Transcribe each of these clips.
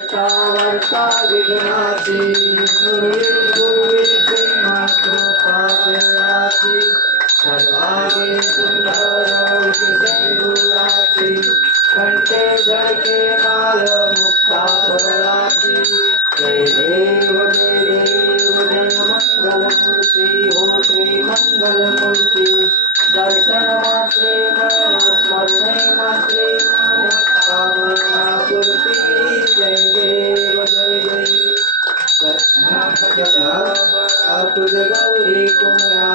वार्ता विघ्नाची पूर्वी पूर्वी प्रेमा कृपा देवाची सर्वांगी सुंदर गुराची कंठे जळके माल मुक्ता फळाची. जय देव जय देव जय मंगलमूर्ती. हो श्री मंगल तुझ गौरी कुमरा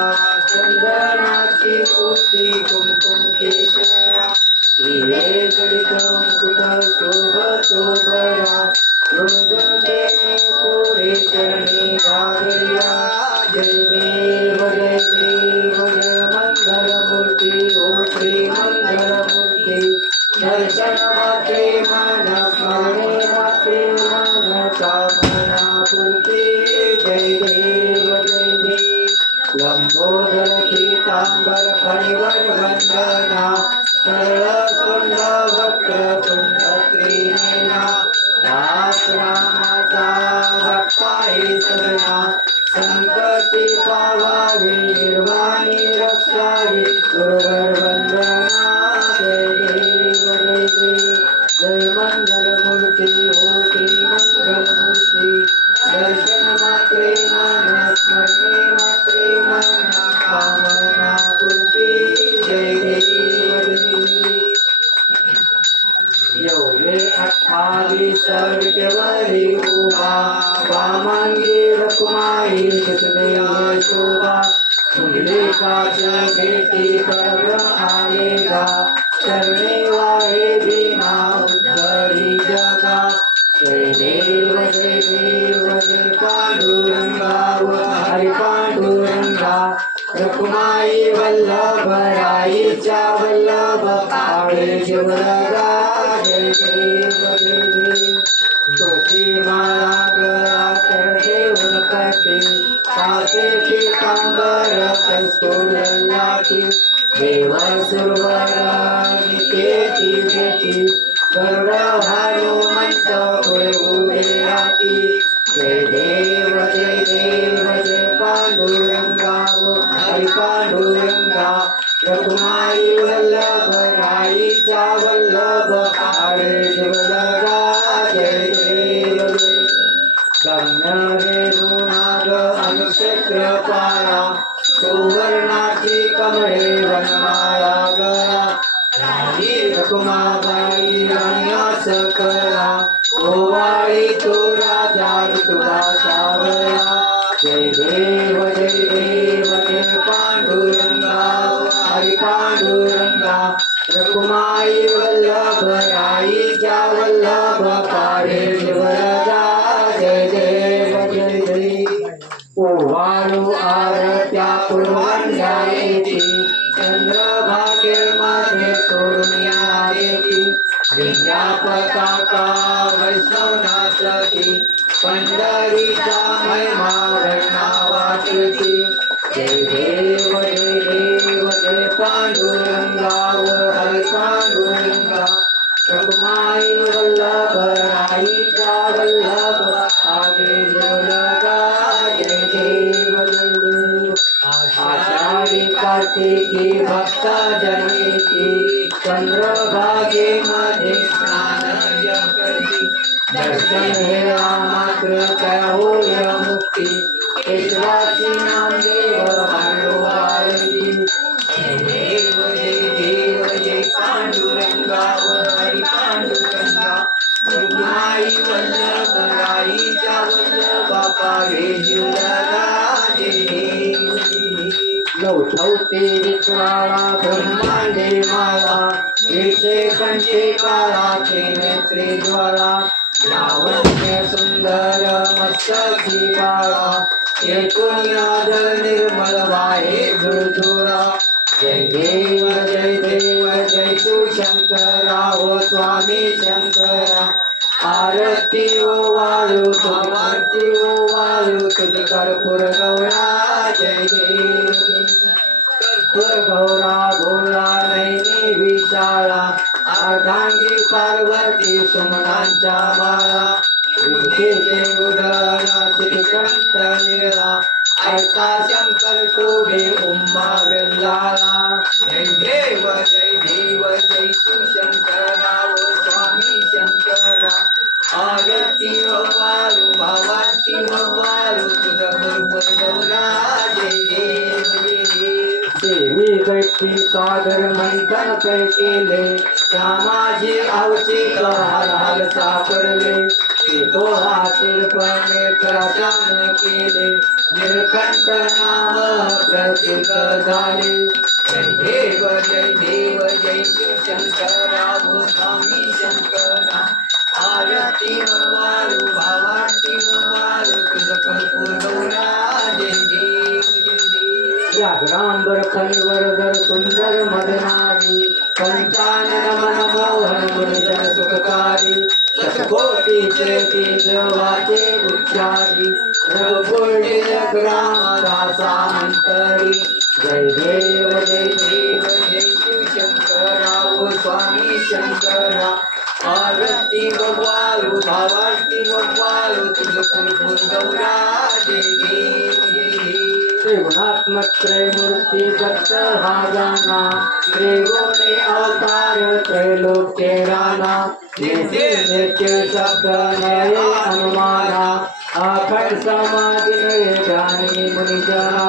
चंदनाची पूर्ती कुमकुम केशरा परिवर एवढे अठ्ठावीस विटेवरी उभा. वामांगी रकुमाई सुदेव शोभा फुले काच भेटी परब्रह्म आलेगा. चरणे वाहे भीमा उद्धरी जगा. जय देव जय देव जय पांडुरंगा व हरि पांडुरंगा रकुमाई वल्लभ राईच्या वल्लभ काळे शिवलगा कस्तुरलाटी देव सुरवर निकेती भेटी गरुड हनुमंत पुढे उभे राहती जय देव जय देव जय पांडुरंगा सुवर्णाची कमळे वनमाळा करा. राणी रकुमाबाई राण्यास कळा ओवाळी तो राजा ऋतुबा सावळा जय देव जय देव जय पांडुरंगा. हरी पांडुरंगा. रकुमाई पताका वैष्णवनाथी पंढरीचा महिमा वर्णावा वर्णावाकृती जय देव जय देव जय पांडुरंगा व हरी पांडुरंगा. रघुमाई वल्लभ राईचा वल्लभ आगे जलगा जय देव जय देव. आषाढी कार्तिकी मात्र होय मुक्ती केशवाची नामदेव भांडोबाळी जय देव जय देव जय पांडुरंगा पांडुरंगा रुग्णाई वल्लभ राईच्या वल्लभ पावे शिवलगा जय देव नवथवते ब्रह्मांडे माळा कंचे कंठे काळाचे नेत्रे ज्वाला लावण्य सुंदर मस्तकी बाळा एकूण याद निर्मल वाहे झुळझुळा जय देव जय देव जय तू शंकरा हो स्वामी शंकरा आरती ओ वाळू आरती ओ वाळू तुझी कर्पूर गौरा जय देव कर्पूर गौरा भोळा नैनी विशाळा अर्धांगी पार्वती सुमनांच्या बाळा. विद्येचे उदाहरणाचे कंठ निळा. ऐसा शंकर शोभे उम्मा गल्लाला जय देव जय देव जय शिवशंकर नाव स्वामी शंकरा आरती वारू भावाची वारू तुझ गौरा जय देव जय देव. देवी गट्टी सागर मंथन पे केले माझी आवचे कहाल सापडले. ते तो हातीरपणे प्रशान केले. निरकंठ नाम प्रसिद्ध झाले. जय देव जय देव जय शिव शंकरा स्वामी शंकरा आरती वाचे उच्चारी रघुकुळे ग्रामदासांतरी जय देव जय देव जय शिव शंकरा ओ स्वामी शंकरा पार्वती वाळू भावारती वाळू तुझ फुलफुल गौरा जय त्रिगुणात्मक त्रैमूर्ती दत्त हा जाना त्रिगुणे अवतार त्रैलोक्य राणा नित्य नित्य शब्द नये हनुमाना अखंड समाधी नये ज्ञानी मुनिजना।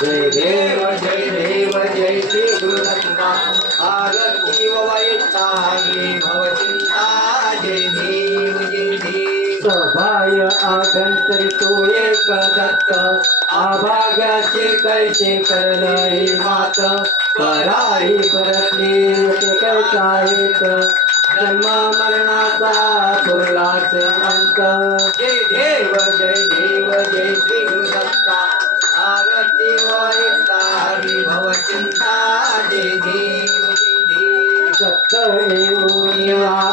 जय देव जय देव जय श्री गुरुदत्ता आरती वैताली भवचिंता जय देव जय देव सभाय आभ्यंतरी तू एक दत्त आभाग्याचे कैसे करलही मात. पराही परली ते येत जन्म मरणाचा पुरलाच अंत. जय देव जय देव जय श्री गुरुदत्ता आरती वायता वैताली चिंता जय देव जय देव. सत्त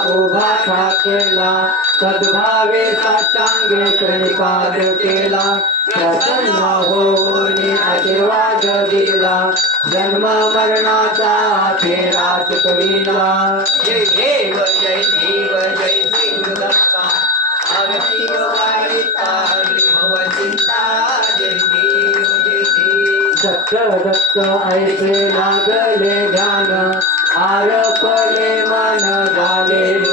उभा केला. सद्भावे साष्टांगे प्रणिपाद केला. प्रसन्न होऊन आशीर्वाद दिला. जन्म मरणाचा फेरा चुकविला. जय देव जय देव जय श्री गुरुदत्ता आरती वाळीताली भवचिंता जय देव जय देव. दत्त दत्त ऐसे लागले ध्यान. आरपले मन झाले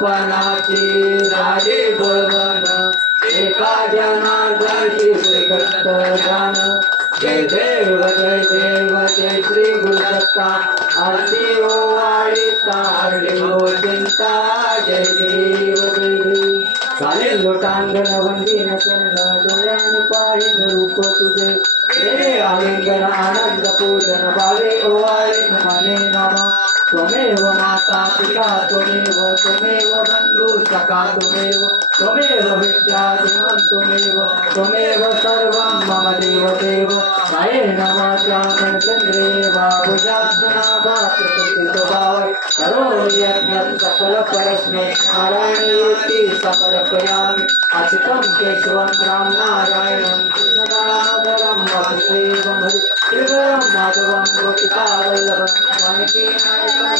विटूपणाची राजे भवन एका जनार्दनी श्रीकृष्ण जान जय देव जय देव जय श्री गुरुदत्ता आरती ओवाळी तारली हो चिंता जय देव जय देव. चालेल लोटांगण वंदीन चरण डोळ्यान पाळीन रूप तुझे. रे आलिंगन आनंद पूजन बाले ओवाळे मने नमा. त्वमेव माता पिता, त्वमेव त्वमेव बन्धु सखा त्वमेव त्वमेव विद्यादेवं त्वमेव त्वमेव सर्वं मम देव मयेन वाचा चन्द्रेव भुजात्मनाभावै करोमि यज्ञं सकलपरस्मे नारायणयोति समर्पयामि। अचितं केशवं, राम नारायणं कृष्णराधरं वासुदेवं हरि। श्रीवरं माधवं, गोपिकावल्लभं जानकी